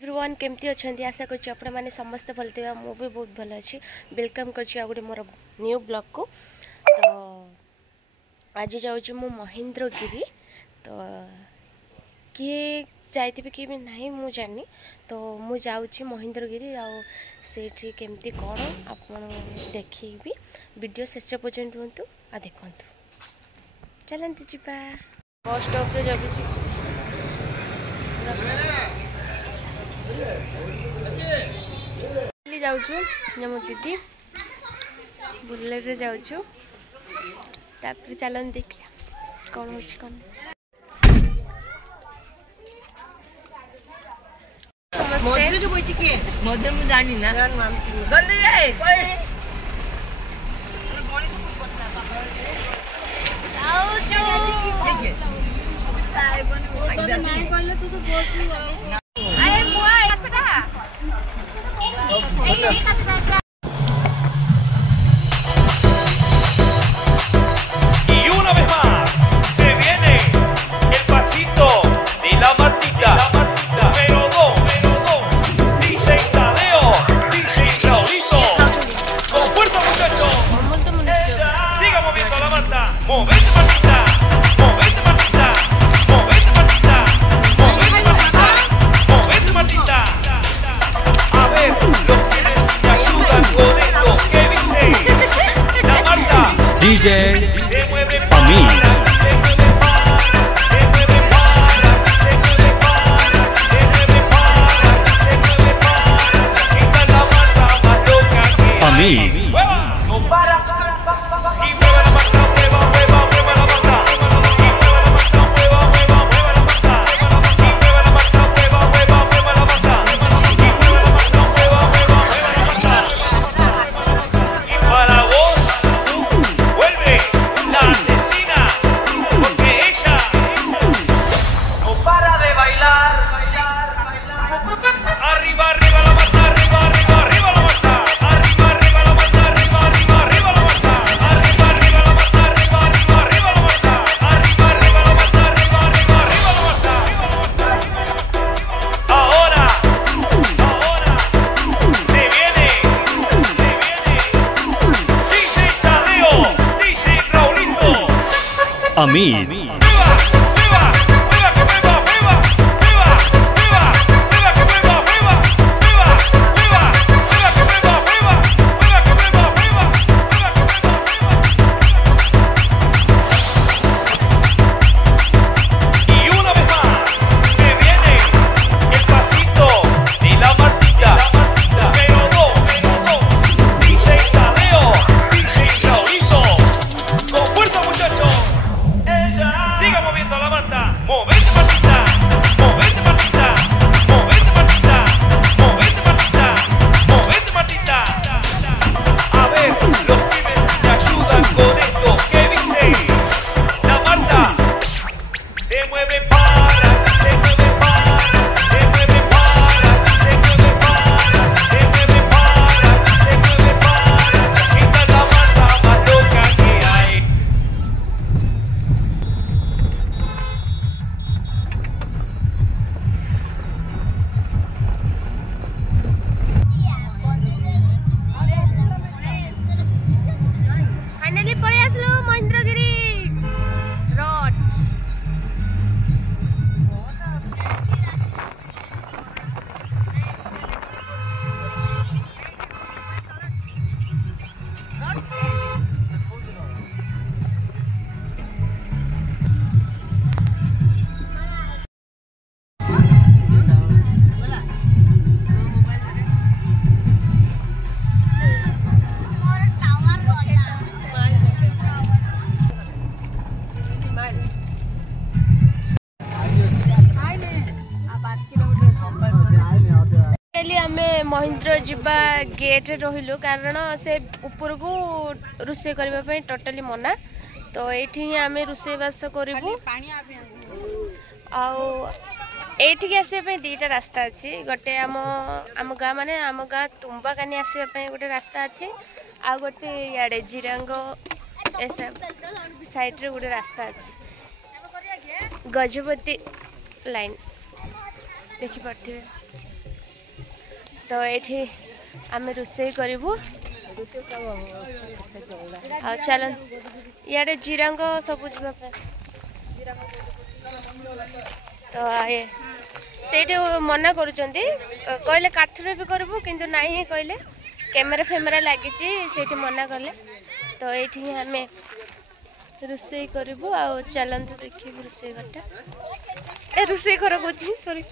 Everyone केमती अच्छा आशा कर मैंने समस्त भल थे मु भी बहुत भल अच्छी वेलकम कर गोटे मोर न्यू ब्लॉग को। तो आज जाऊँ मु महेंद्रगिरी। तो किए जाइए कि नहीं मु जानी। तो मु जाऊँ महेंद्रगिरी आठी केमती कौन आप देखी वीडियो शेष पर्यंत रुहतु आ देखु। चलते जा बस स्टॉप रे जगी जाऊँ मो दीदी बुलेट रे जाऊँ। तापर चलन देखिया कौन हो कौन मधुर जो बोइछि के मधुर मु जानी ना जल्दी जाए आओ जो नहीं पड़ले तू तो बस आए मुआ अच्छा Y una vez más se viene el pasito de la Martita, pero dos, DJ Tadeo, DJ Raulito, con fuerza muchachos, siga moviendo la Marta, movete Martita, movete Martita, movete Martita, movete Martita, movete Martita. A ver, los que te ayudan con esto, ¿qué dice? La Marta, DJ. A mí. A mí. No para. Y mueva la mata, mueva la mata. Y mueva la mata, mueva la mata. Y mueva la mata, mueva la mata. Y mueva la mata, mueva la mata. Y para vos, vuelve la asesina, porque ella no para de bailar. Arriba, arriba la mata, arriba, arriba, arriba la mata. Arriba, arriba la mata, arriba, arriba, arriba la mata. Arriba, arriba la mata, arriba, arriba, arriba la mata. Arriba, arriba la mata, arriba, arriba, arriba la mata. Ahora se viene DJ Tadeo, DJ Raulito. A mí. Y una vez más se viene el pasito de la Martita, pero dos, DJ Tadeo, DJ Raulito, con fuerza muchachos, siga moviendo la Marta, movete Martita, movete Martita, movete Martita, movete Martita, movete Martita. A ver, los pibes te ayudan con esto, ¿qué dice? La Marta se mueve para, se mueve para, se mueve para, se mueve para, se mueve para, se mueve para. Esta es la Marta más loca que hay. Finally पळी आसलो Mahendragiri road. Mahendra जीवा gate रहिलु कारण से ऊपर को रुसे करबा totally मना। तो ये आम रोषेबास करूँ आठिक आसपा दीटा रास्ता अच्छी गोटे आम गाँ माने आम गाँ तुम्बाकानी आसपा गोटे रास्ता अच्छी आ गोटे इे जिरांग साइड रे गोटे रास्ता अच्छी गजपति लाइन देखी पारे। तो ये आम रोषे करूँ चल इे जीरांग सब तो ये से मना कहले काठर भी करूँ कि ना कहले कैमेरा फेमेरा लगी मना कले तो ये आम रोषे करूँ आ चलते देखिए रोषे घरटा ए रोषे घर कौन सॉरी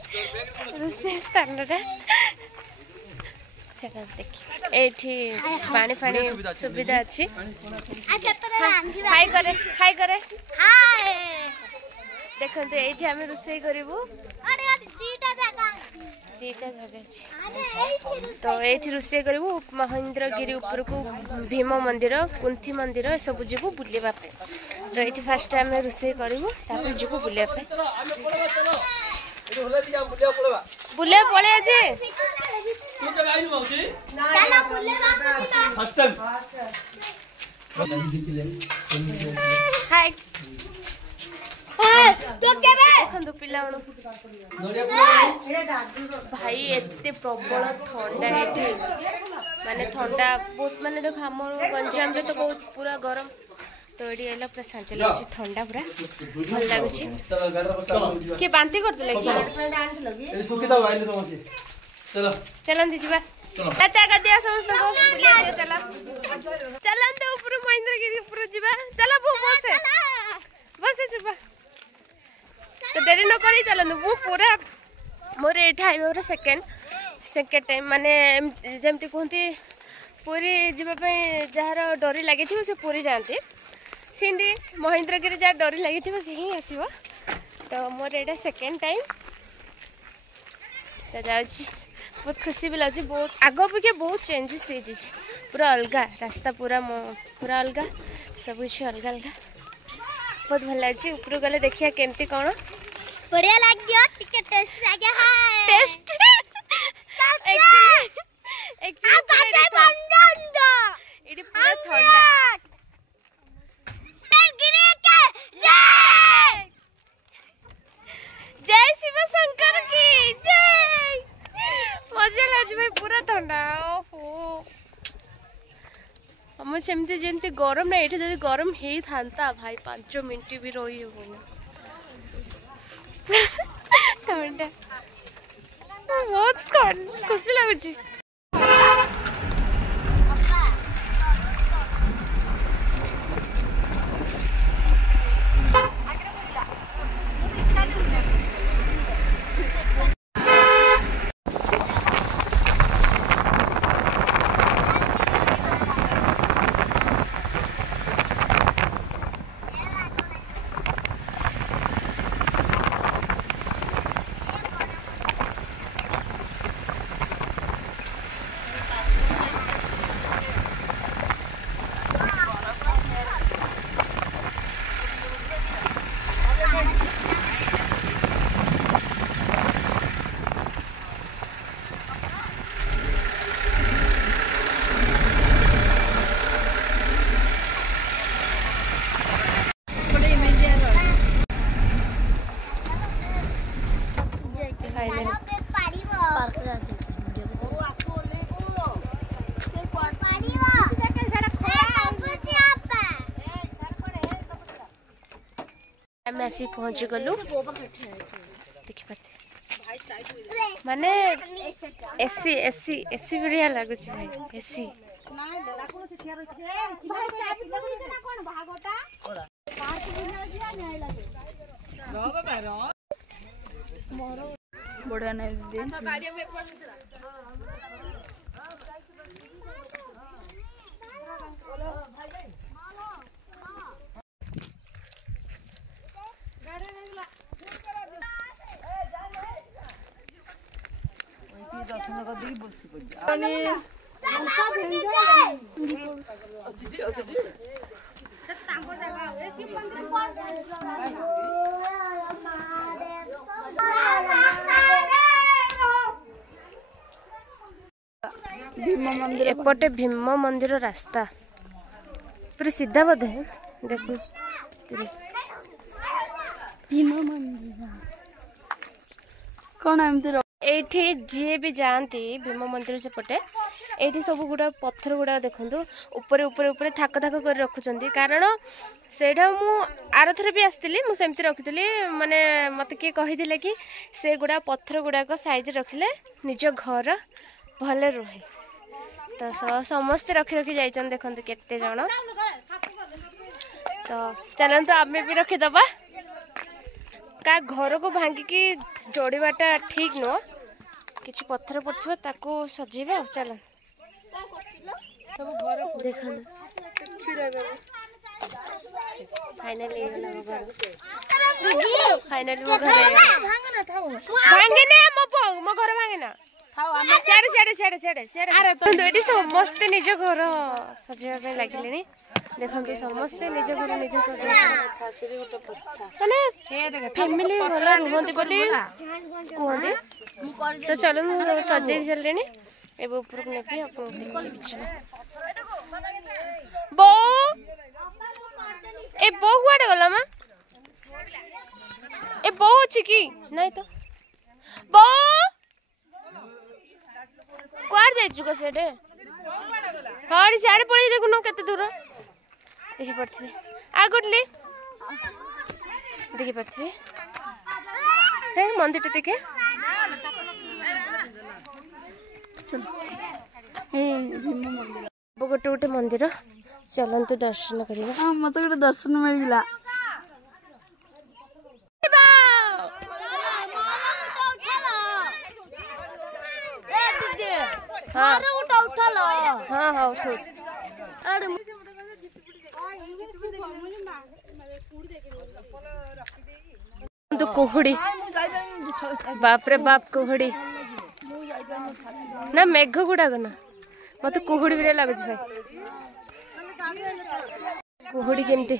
रोषे स्थान चल देखिए पानी फानी सुविधा अच्छी हाय करे देखते ये आम रोषे करूँ दीटा जगह तो ये रोषे करूँ महेंद्रगिरी ऊपर को भीम मंदिर कुंथी मंदिर सब जीवु बुलवा तो ये फास्ट आम रोषे करूँ जीवु बुलवा बुले पड़े जे हाय देखो पिला भाई एते प्रबल ठंडा ये माने ठंडा बहुत माने देख आम गंजाम रे तो बहुत पूरा गरम तो ये आइला पूरा शांति लगुच ठंडा पूरा भल लगुच किए बांती करदे चलती जा दिया समस्त चला चलते ऊपर महेंद्रगिरी ऊपर जा चल बसे बसे जा तो डेरी न कर चलते मु पूरा मोर ये आइबा सेकेंड टाइम माने जमती कहती पूरी जावाई जार डरी लगी से पूरी जाती सिंधी महेंद्रगिरी जहाँ डरी लगी सी ही आसो तो मोर ये सेकेंड टाइम तो जाऊँगी बहुत खुशी भी लगे बहुत आग अपेक्षा बहुत चेंजेस हो पूरा अलग रास्ता पूरा पूरा अलग सब कुछ अलग अलग बहुत भल लगे ऊपर गले देखिए केमती कौन बढ़िया लगे टेस्ट लगे टेस्ट जय शिव शंकर की जय मजा लगे भाई पूरा ठंडा ओहो हम सेमती जमी गरम ना ये जब गरम हो था भाई 5 मिनट भी रही हो ठंडा बहुत खुशी लगुच आम आसी पहुँच गलु देखिए माने एसी एसी एसी बढ़िया लगुच भाई एसी बढ़िया नहीं दर्शन कर दी बसी एपटे भीम मंदिर रास्ता पूरा सीधा बोधे देख भीम मंदिर कौन एमती एठी जी भी जाती भीम मंदिर सेपटे ये सब गुड़ा पत्थर गुड़ा देखो ऊपर ऊपर ऊपर थाक थाक कर रखुंट कारण सेटा मु आर थर भी आसती मुझे रखी माने मत किए कही कि से गुड़ा पत्थर गुड़ाक साइज रखिले निज घर भल रुहे तो समस्ते रखी रखी जाइछन देखो केते जण तो चलते आम भी रखीदबा का घर को भांगिकी जोड़ाटा ठीक नुह किसी पत्थर पड़ो सजेबा चल देख फाइनली फाइनली मो घर भांगे मो घर भांगे ना समस्ते निज घर सजेवा लगे देखो समस्ते निज घर निज माने फैमिली भल रुहति बोली कहते तो चलो सजे सारे एवं ऊपर नेबी बो ए बो कुआडे गला मा ए बो अछि कि नहीं तो बो कुआर जाइछु को सेडे हाड़ी साडे पड़ी देखु न केते दूर देखि पड़थि आ गुडली देखि पड़थि हे मंदिर देखे गोटे गोटे मंदिर चलते दर्शन करवा। हाँ मत गोटे दर्शन मिलला हाँ हाँ हाँ उठो तो कुहुड़ी बाप रे बाप कुहुड़ी ना मेघ गुड़ाक ना मत कुहुड़ी भी लगुच भाई कुहुड़ी केमती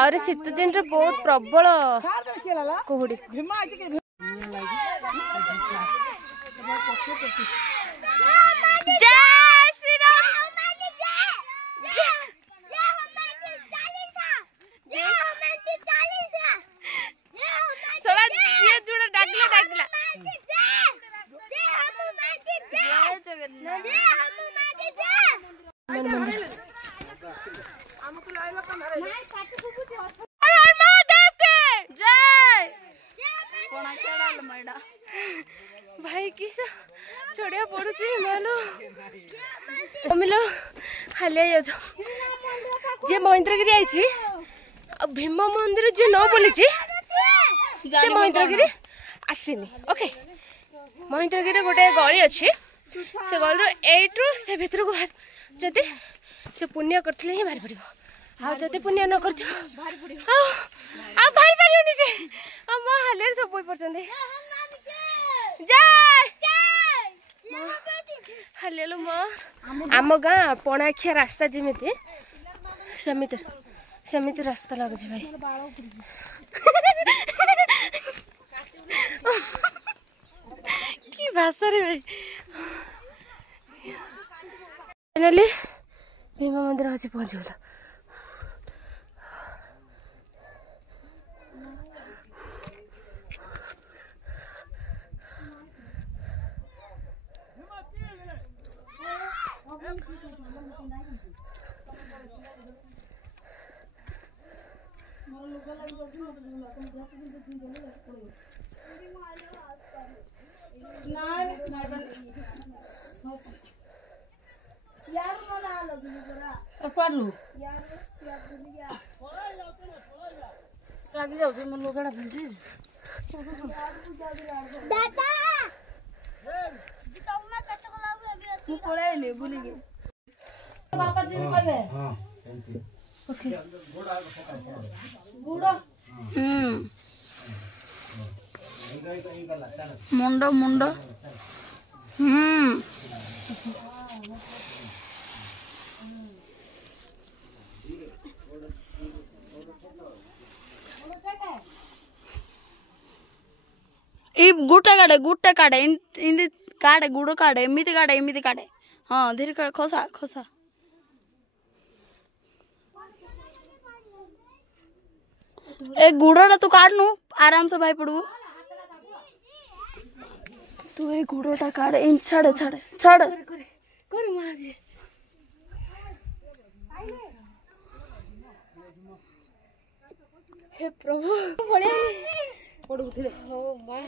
और शीत दिन रे बहुत प्रबल कुहुड़ी भाई किस चढ़िया पड़ुची मालो मिलो हालिया जाऊ जे महेंद्रगिरी आई भीम मंदिर जे न बोली से महेंद्रगिरी आसीनी ओके महेंद्रगिरी गोटे गली अच्छी से गली एट्रु से भितर को बाहर जदि से पुण्य करथिले ही बाहर पड़ो आ जदि पुण्य न करथि आ भाई पारियोनी जे आ म हाले सब पोई परचंदे हालेलो म आम गाँ पणाखिया रास्ता जमीती सेमिति रास्ता लगुच भाई की भाषा रे भाई फाइनली भीम मंदिर आसी पहुंचगला मुंड मुंड गुट्टा काटे इंदी काटे गुड़ काटे एमती काटे हाँ धीरे खोसा खोसा ए गुड़ा तू काटनु आराम से भाई पड़ू तू ए गुड़ोटा काढ़े इन छाड़े छाड़े छाड़ कर माजे हे प्रभु बड़े पड़ुथिले हो मां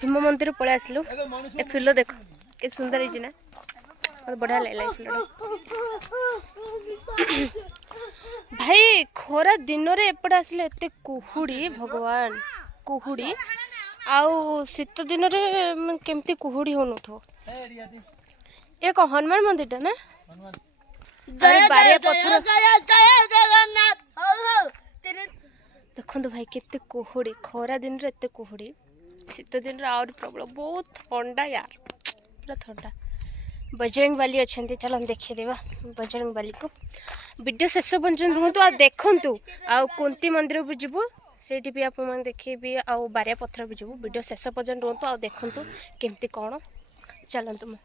भीम मंदिर पड़े आसलु ए फुल देख के सुंदर है ना बहुत बढ़िया लगला फुल भाई खरा दिन रे एपटे आसले एते कुहुड़ी भगवान कुहुड़ी आउ शीत दिन रे केमती कुहुड़ी होनु थो ये को हनुमान मंदिर टा ना जय बारे पत्थर देखो भाई केते कुहुड़ी खरा दिन रे एते कुहुड़ी शीत दिन रे और प्रॉब्लम बहुत ठंडा यार पूरा ठंडा बजरंग बाली अच्छा चलो हम देखिए देवा बजरंग बाली को वीडियो शेष पर्यटन रुहतु आ देखु आ कुंती मंदिर भी जीवु से भी आप देखी आउ बारिया पत्थर भी जीवु वीडियो शेष पर्यटन रुहतु आ देखु केमती कौन चलतु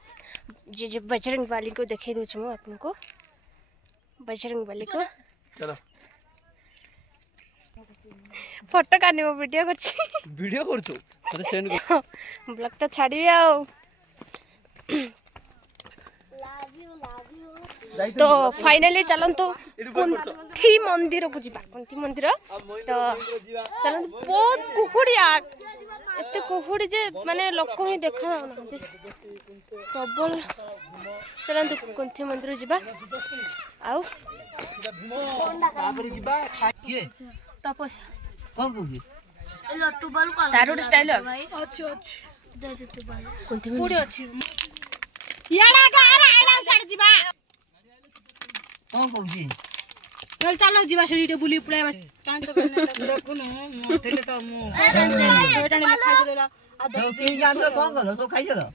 जे बजरंग बाली को देखे दूँ मुझे आपको बजरंग बाली को चलो फोटो कानी मो वीडियो कर ब्लॉग तो छाड़ी आ तो फाइनली चलतु कुंती मंदिर को जीवा कुंती मंदिर तो चलतु बहुत कुहुड़ी यार एते कुहुड़ी जे माने लोक ही देखा प्रबल चलतु कुंती मंदिर जीवा आउ तपस्या तारोड स्टाइल कुंती मंदिर अछि याडा गारा आइला साड जीवा कौन कहूजी चल चलो जीवा शरीर बुली पड़े देखु न तेले तो मु सोटा ने खाइ देला आ 10 दिन जान तो कौन कर तो खाइ देला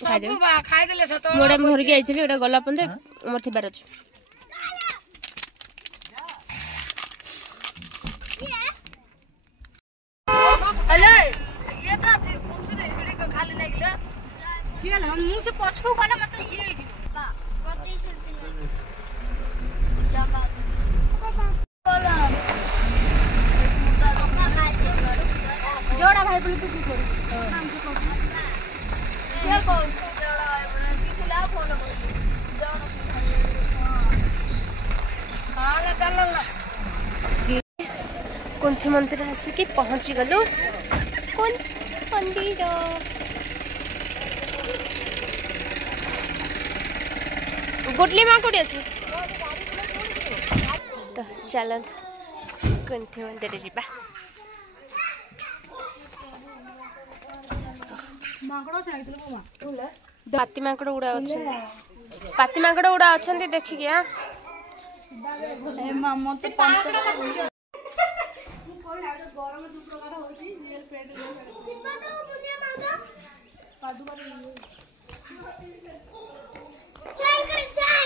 सब बा खाइ देले से तो मोडे मोर के आइथिली एटा गला पंदे हमर थिबार अछि अले ये तो कुछ नहीं वीडियो को खाली लागिला की गल हम मुंह से पछू बना मत ये बा कति से दिन जोड़ा भाई बोले तू की करू काम के कर ये कौन जोड़ा भाई बोले की तू ला फोन कर जोड़ा हां ना चल ना कुंती मंदिर आसिकी पहुंची गलु कुंती मंदिर गुटली मां कोडी अछि तो चलन कुंती मंदिर जीबा मांगड़ो छाइतलो मामा पाती मांगड़ उड़ा अछि पाती मांगड़ उड़ा अछंती देखि गया ए मामा तो पंच गरम दु प्रकार होची रियल पेट सिपा तो पुण्य मांगा पादु वाली चल कर चल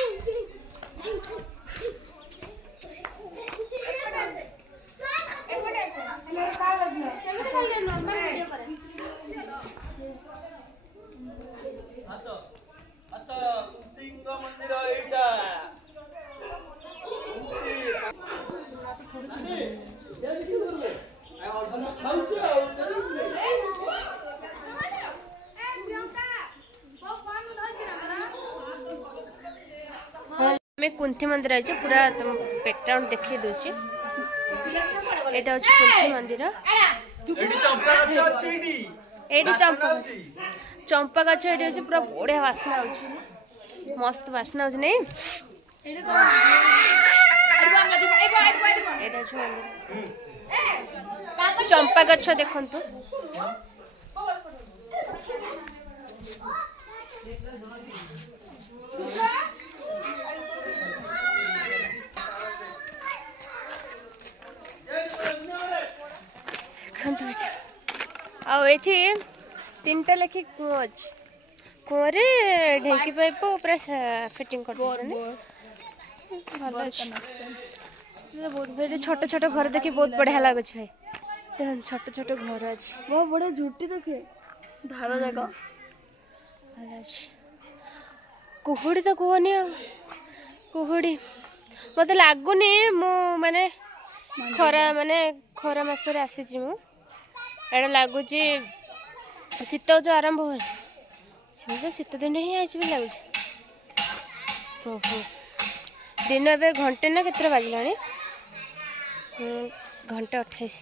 एपटे से का लगियो सेमते खाली नॉर्मल वीडियो करे आसो आसो कुंती मंदिर एटा मैं कुंती मंदिर आई पूरा तुम बैकग्राउंड देखिए दूची एटा अछि कुंती मंदिर एडी चंपा गछ अछि एडी चंपा गछ एडी अछि पूरा बढ़िया वासना होछि मस्त वासना होछि नै एटा अछि मंदिर चंपा गछ देखंतु आ तीनटा लेखी कुओ अच्छी कुओं ढेंकी पाइप पूरा फिटिंग कर बहुत छोट छोट घर देखी बहुत बढ़िया लगुच भाई देखो छोट छोट घर अच्छी बहुत बड़े झूठी देखिए धार जाक भल अच्छी कुहुड़ी तो कहनी कुहुड़ी मत लगुनि मु माने खरा मासरे आसी मु एटा लगुच शीत जो आरंभ हो शीत दिन ही आई लगुच प्रभु दिन ए घंटे ना केतटा बाजला घंटे 28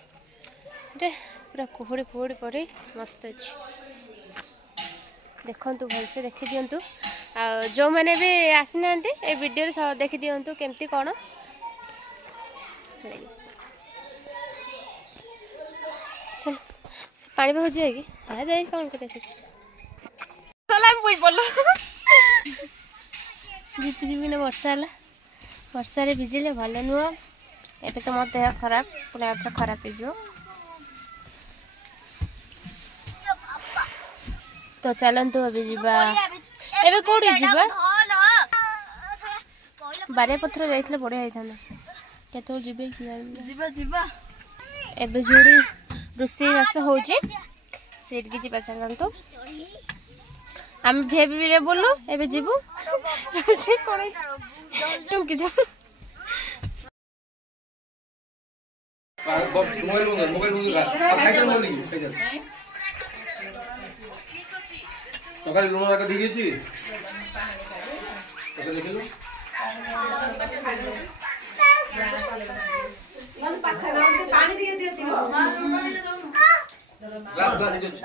पूरा कुहुड़ी फुहुड़ी पड़ी मस्त अच्छी देखु भलसे देखी दिंतु जो मैंने भी आसी ना ए वीडियो देखी दिंतु केमती कौन पानी बहुत जाए कि हाँ कौन कर जीति जीवी ना वर्षा है वर्षा भिजिले भल नुह एबे तो मत देह खराब पूरा खराब हो तो चलतु अभी जीवा एबे कोड़ी जीवा बारे पथर जाइले बढ़िया होता केतो जीवे जीवा जीवा एबे जोड़ी रोषेई बास होची सेठ की जीवा चलतु हम भेबी रे बोलू एबे जीवु से कोन टुकी दो সকালে লুণ রাখা দিয়েছি ওকে দেখিলো মানে পাখা রাখতে পানি দিয়ে দিয়েছিল গ্লাস গ্লাস দিয়েছি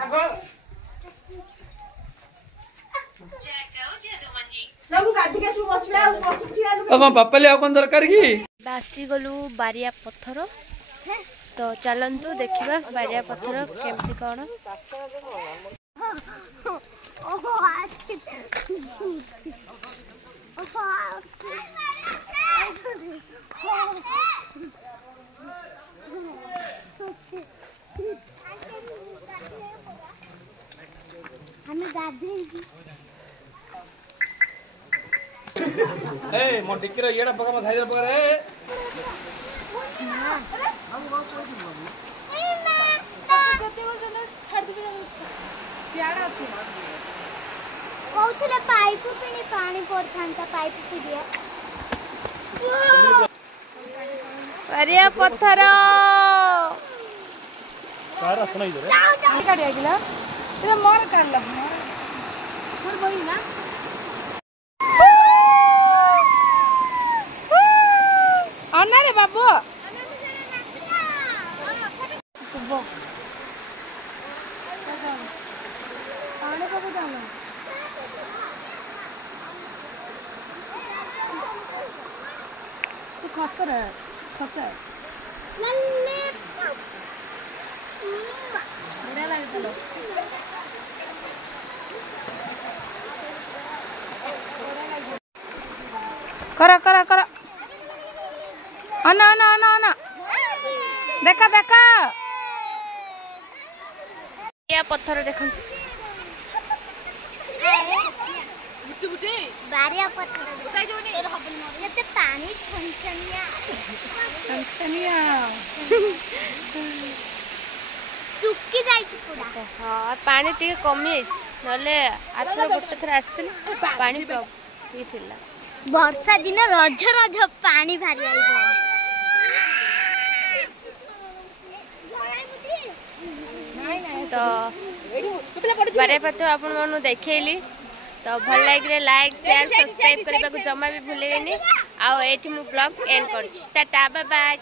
पापा ले कौन दरकार की आसी गलु बारिया पत्थर तो चलतु देखा बारिया पत्थर केमती कौन ए मो टिकरा येडा पका म साइड पका रे कौथले पाइप पिनी पानी पड़थांता पाइप पी दिया बारिया पत्थर सारा सुनाई दे गाड़ी आगिला तेरा मोर कर ला मोर बही ना अन्ना रे बाबू पानी बाबू जाना तू खतर है खतर लल्ले बढ़िया लागतलो करा करा करा अन्ना अन्ना अन्ना अन्ना देखा देखा या पत्थर देखो बारिया पत्थर तेरे हबल मोर ये पानी ठनठनिया ठनठनिया सुक्की जाई पूरा हाँ पानी टी कमी नले आठर गोटे थर आसती पानी ये थिला वर्षा दिन रज रज पानी भारी आइबो तो बारे पत्थर आपण मानु देखैली तो भल लगे लाइक शेयर सब्सक्राइब करने को जमा भी भूलेबेनी आ एठी मु ब्लॉग एंड करछि टाटा बाय बाय।